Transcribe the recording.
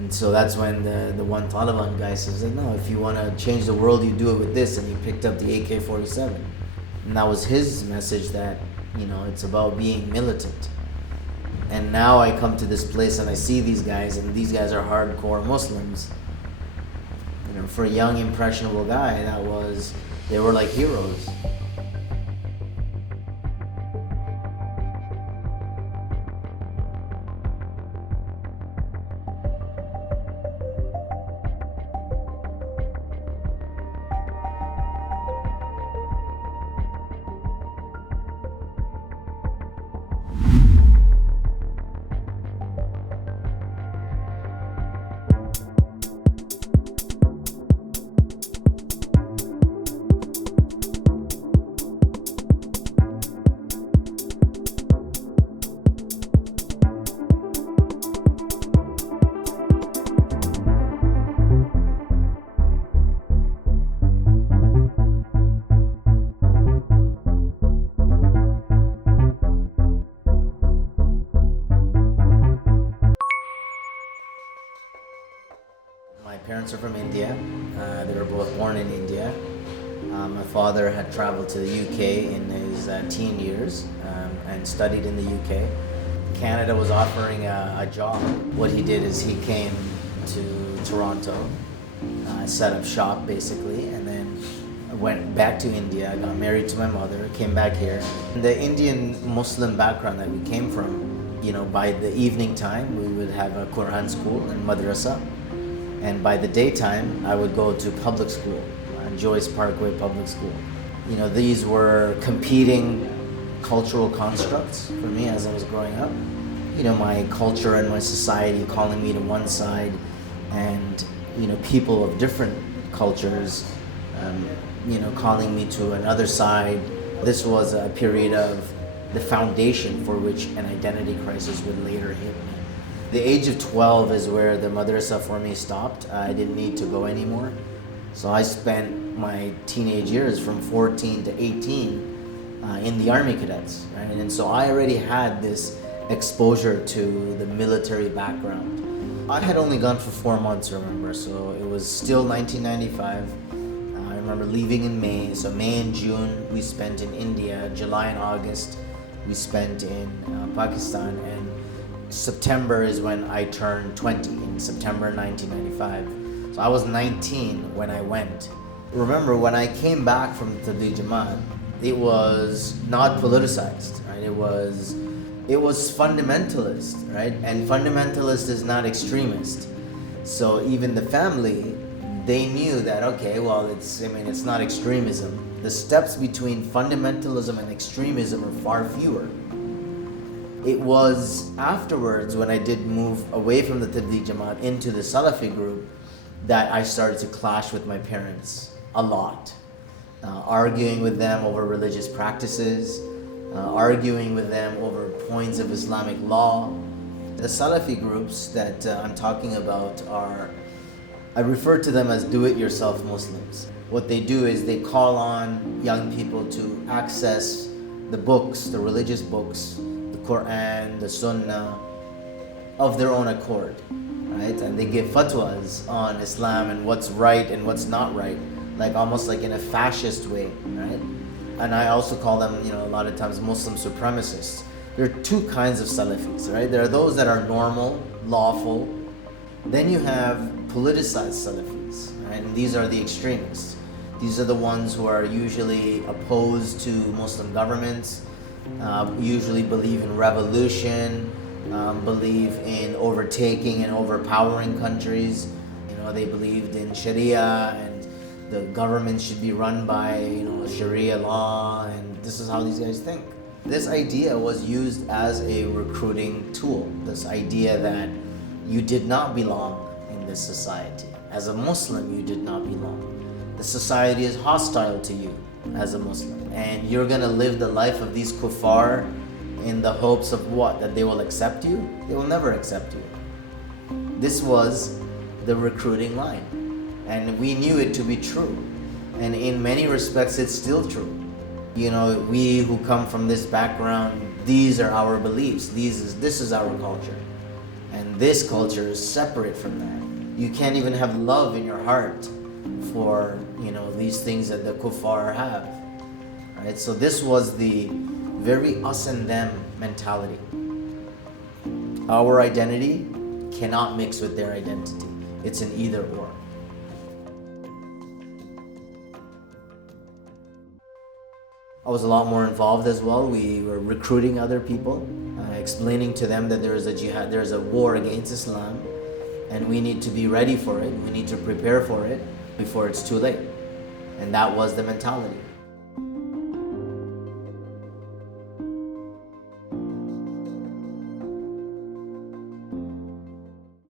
And so that's when the one Taliban guy says, no, if you want to change the world, you do it with this. And he picked up the AK-47. And that was his message that, it's about being militant. And now I come to this place and I see these guys, and these guys are hardcore Muslims. For a young, impressionable guy, they were like heroes. My parents are from India. They were both born in India. My father had traveled to the UK in his teen years and studied in the UK. Canada was offering a job. What he did is he came to Toronto, set up shop basically, and then went back to India, got married to my mother, came back here. The Indian Muslim background that we came from, by the evening time we would have a Quran school and madrasa. And by the daytime, I would go to public school, Joyce Parkway Public School. These were competing cultural constructs for me as I was growing up. My culture and my society calling me to one side, and people of different cultures, calling me to another side. This was a period of the foundation for which an identity crisis would later hit me. The age of 12 is where the madrasa for me stopped. I didn't need to go anymore. So I spent my teenage years from 14 to 18 in the Army cadets, right? And so I already had this exposure to the military background. I had only gone for 4 months, remember, so it was still 1995. I remember leaving in May, so May and June we spent in India, July and August we spent in Pakistan, and September is when I turned 20, in September 1995. So I was 19 when I went. Remember, when I came back from the Tabligh Jamaat, it was not politicized, right? It was fundamentalist, right? And fundamentalist is not extremist. So even the family, they knew that, okay, well, it's not extremism. The steps between fundamentalism and extremism are far fewer. It was afterwards, when I did move away from the Tabligh Jamaat into the Salafi group, that I started to clash with my parents a lot. Arguing with them over religious practices, arguing with them over points of Islamic law. The Salafi groups that I'm talking about I refer to them as do-it-yourself Muslims. What they do is they call on young people to access the books, the religious books, Quran, the Sunnah, of their own accord, right? And they give fatwas on Islam and what's right and what's not right, almost like in a fascist way, right? And I also call them, a lot of times Muslim supremacists. There are two kinds of Salafis, right? There are those that are normal, lawful. Then you have politicized Salafis, right? And these are the extremists. These are the ones who are usually opposed to Muslim governments, usually believe in revolution, believe in overtaking and overpowering countries. They believed in Sharia and the government should be run by Sharia law, and this is how these guys think. This idea was used as a recruiting tool. This idea that you did not belong in this society. As a Muslim, you did not belong. The society is hostile to you as a Muslim, and you're gonna live the life of these kuffar in the hopes of what? That they will accept you? They will never accept you. This was the recruiting line, and we knew it to be true, and in many respects it's still true. We who come from this background, these are our beliefs, this is our culture. And this culture is separate from that. You can't even have love in your heart for, these things that the kuffar have. Right? So this was the very us and them mentality. Our identity cannot mix with their identity. It's an either or. I was a lot more involved as well. We were recruiting other people, explaining to them that there is a jihad, there is a war against Islam, and we need to be ready for it. We need to prepare for it before it's too late. And that was the mentality.